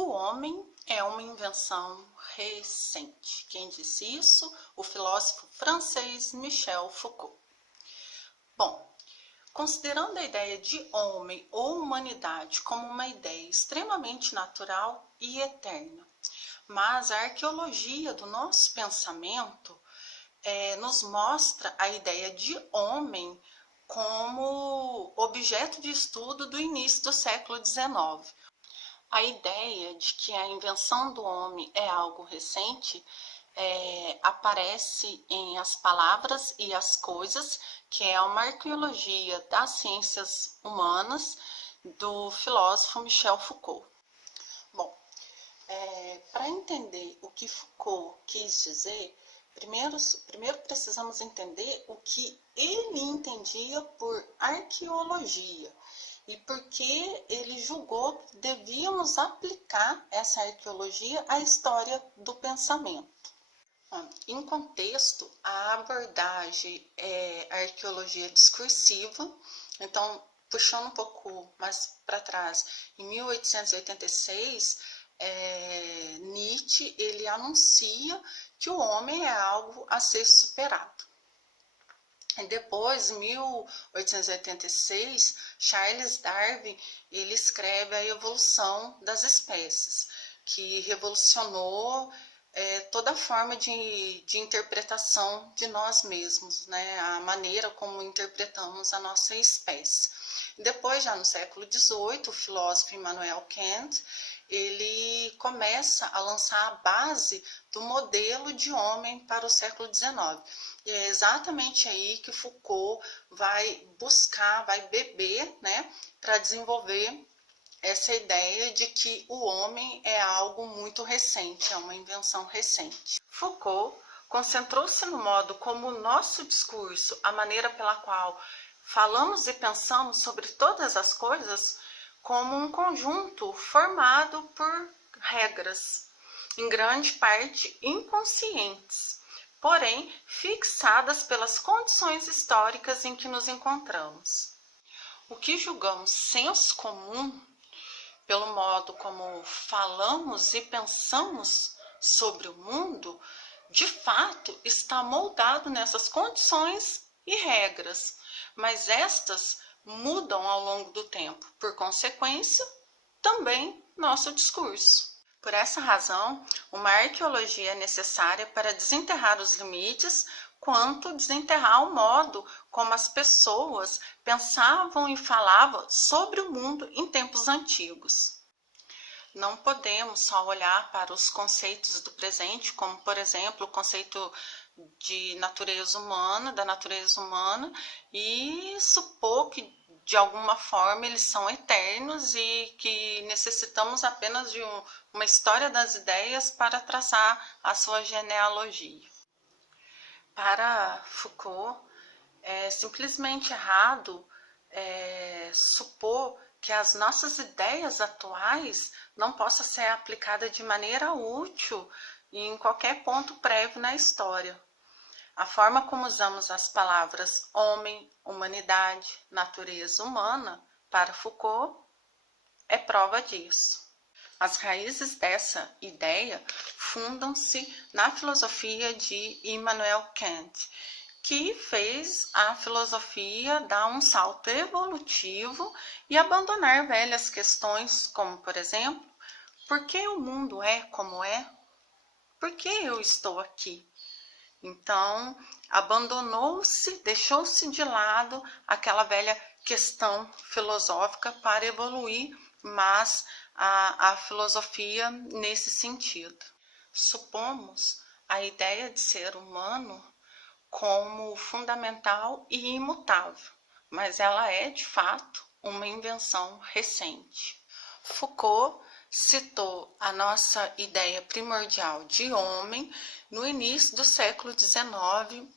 O homem é uma invenção recente. Quem disse isso? O filósofo francês Michel Foucault. Bom, considerando a ideia de homem ou humanidade como uma ideia extremamente natural e eterna, mas a arqueologia do nosso pensamento nos mostra a ideia de homem como objeto de estudo do início do século XIX. A ideia de que a invenção do homem é algo recente aparece em As Palavras e as Coisas, que é uma arqueologia das ciências humanas do filósofo Michel Foucault. Bom, para entender o que Foucault quis dizer, primeiro precisamos entender o que ele entendia por arqueologia e por que ele julgou que devíamos aplicar essa arqueologia à história do pensamento. Em contexto, a abordagem é a arqueologia discursiva. Então, puxando um pouco mais para trás, em 1886, Nietzsche ele anuncia que o homem é algo a ser superado. E depois, em 1886, Charles Darwin ele escreve A Evolução das Espécies, que revolucionou toda a forma de interpretação de nós mesmos, né? A maneira como interpretamos a nossa espécie. Depois, já no século XVIII, o filósofo Immanuel Kant ele começa a lançar a base do modelo de homem para o século XIX. E é exatamente aí que Foucault vai buscar, vai beber, né, para desenvolver essa ideia de que o homem é algo muito recente, é uma invenção recente. Foucault concentrou-se no modo como o nosso discurso, a maneira pela qual falamos e pensamos sobre todas as coisas, como um conjunto formado por regras, em grande parte inconscientes, porém fixadas pelas condições históricas em que nos encontramos. O que julgamos senso comum, pelo modo como falamos e pensamos sobre o mundo, de fato está moldado nessas condições e regras, mas estas mudam ao longo do tempo, por consequência, também nosso discurso. Por essa razão, uma arqueologia é necessária para desenterrar os limites, quanto desenterrar o modo como as pessoas pensavam e falavam sobre o mundo em tempos antigos. Não podemos só olhar para os conceitos do presente, como, por exemplo, o conceito de natureza humana, da natureza humana, e supor que de alguma forma eles são eternos e que necessitamos apenas de uma história das ideias para traçar a sua genealogia. Para Foucault, é simplesmente errado supor que as nossas ideias atuais não possam ser aplicadas de maneira útil em qualquer ponto prévio na história. A forma como usamos as palavras homem, humanidade, natureza humana para Foucault é prova disso. As raízes dessa ideia fundam-se na filosofia de Immanuel Kant, que fez a filosofia dar um salto evolutivo e abandonar velhas questões como, por exemplo, por que o mundo é como é? Por que eu estou aqui? Então, abandonou-se, deixou-se de lado aquela velha questão filosófica para evoluir mais a filosofia nesse sentido. Supomos a ideia de ser humano como fundamental e imutável, mas ela é, de fato, uma invenção recente. Foucault citou a nossa ideia primordial de homem no início do século XIX,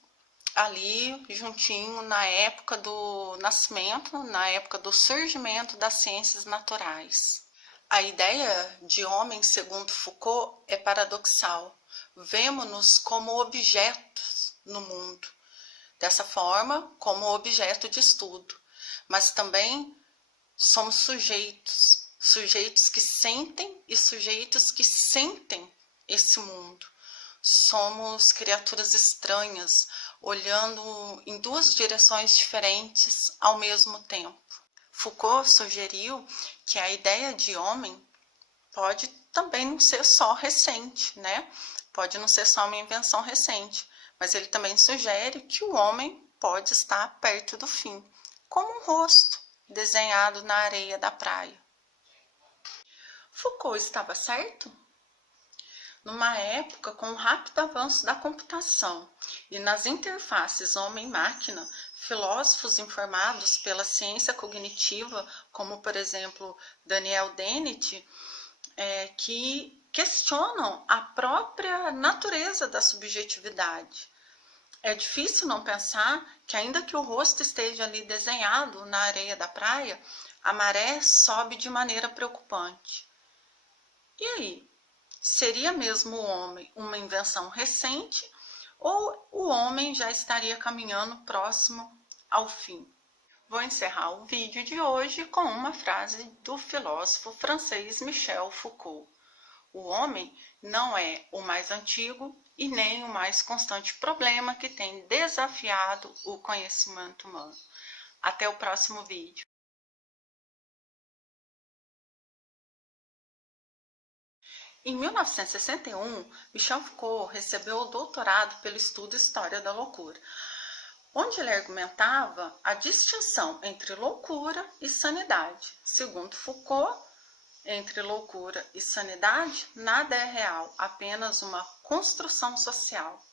ali juntinho na época do nascimento, na época do surgimento das ciências naturais. A ideia de homem, segundo Foucault, é paradoxal. Vemo-nos como objetos no mundo, dessa forma, como objeto de estudo, mas também somos sujeitos sujeitos que sentem e sujeitos que sentem esse mundo. Somos criaturas estranhas, olhando em duas direções diferentes ao mesmo tempo. Foucault sugeriu que a ideia de homem pode também não ser só recente, né? Pode não ser só uma invenção recente, mas ele também sugere que o homem pode estar perto do fim, como um rosto desenhado na areia da praia. Foucault estava certo? Numa época com o rápido avanço da computação e nas interfaces homem-máquina, filósofos informados pela ciência cognitiva, como por exemplo Daniel Dennett, que questionam a própria natureza da subjetividade. É difícil não pensar que, ainda que o rosto esteja ali desenhado na areia da praia, a maré sobe de maneira preocupante. E aí? Seria mesmo o homem uma invenção recente ou o homem já estaria caminhando próximo ao fim? Vou encerrar o vídeo de hoje com uma frase do filósofo francês Michel Foucault. O homem não é o mais antigo e nem o mais constante problema que tem desafiado o conhecimento humano. Até o próximo vídeo. Em 1961, Michel Foucault recebeu o doutorado pelo estudo História da Loucura, onde ele argumentava a distinção entre loucura e sanidade. Segundo Foucault, entre loucura e sanidade, nada é real, apenas uma construção social.